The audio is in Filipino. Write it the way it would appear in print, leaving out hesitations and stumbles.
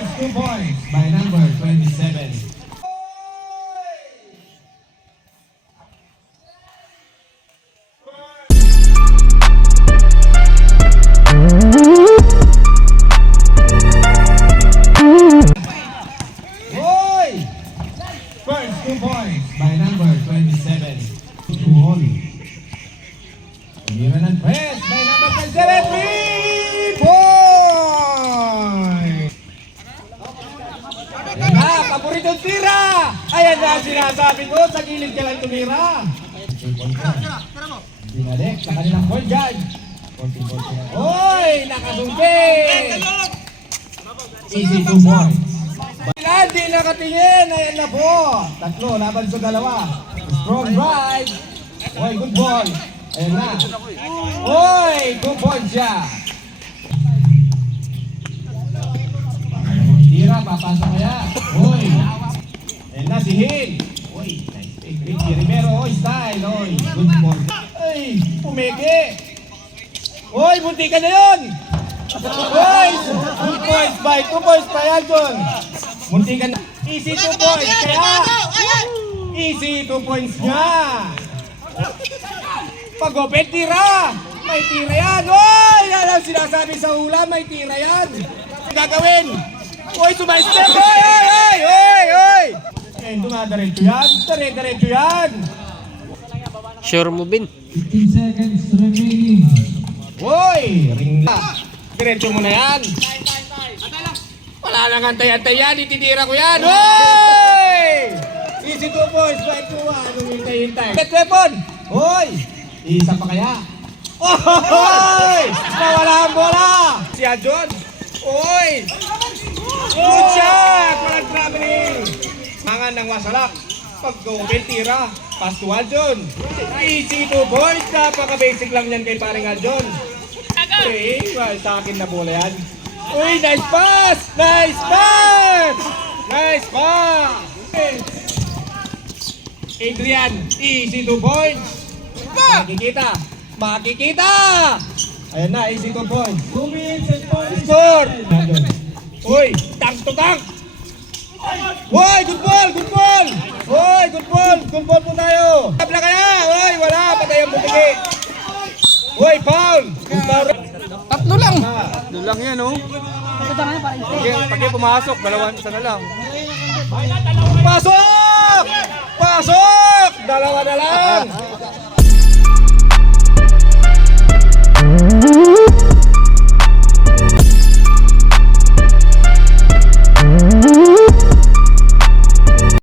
First 2 points by number 27. Hoy! First 2 points by number 27. Tumira ng press by number 27. 3 points! Ayan na, paboritong tira! Ayan na ang sinasabi ko, sa gilid ka lang tumira. Binalik sa kanilang point guard. Hoy! Nakasumpit! Easy 2 points. Hindi nakatingin. Ayan na po. Tatlo, laban sa dalawa. Strong drive. Hoy, good ball. Ayan na. Hoy, 2 points siya. Tira, papasa kaya. Hoy. Ayan na si Hill. Hoy, nice take. Ricky Rivero, hoy, style. Hoy, good ball. Ay, pumigi. Hoy, bunti ka na yun. Hoy, 2 points by 2 points pa yan dun. Munti ka na. Easy 2 points. Kaya, easy 2 points niya. Pag-open, tira. May tira yan. Hoy, yan ang sinasabi sa hula. May tira yan. Gagawin. Hoy, sumay-step. Hoy, hoy, hoy, hoy, hoy. Eh, dumadaretso yan. Dire-diretso yan. Sure mo, Bin. 15 seconds remaining. Hoy, ring na. Diretso mo na yan. Wala nang antay-antay yan. Ititira ko yan. Hoy! Easy 2 points. 5-2-1. Anong hintay-hintay? Get weapon. Hoy! Isa pa kaya? Hoy! Nawala ang bola. Si Adjon. Hoy! Good shot! Walang traveling. Mangan ng wasalak. Pag-open, tira. Pass to Adjon. Easy 2 points. Napaka-basic lang yan kay paring Adjon. Okay, well, sa akin na bola yan. Uy, nice pass! Nice pass! Nice pass! Adrian, easy 2 points. Makikita! Makikita! Ayan na, easy 2 points. 2 minutes and 40 Score! seconds. Uy, tank to tank! Uy, good ball! Good ball! Uy, good ball! Good ball po tayo! Tabla kaya! Uy, wala! Patay ang butiki! Uy, foul! Tatlo lang. Doon lang yan, oh. Pag pumasok, dalawan, isa na lang. Pasok! Pasok! Dalawa na lang!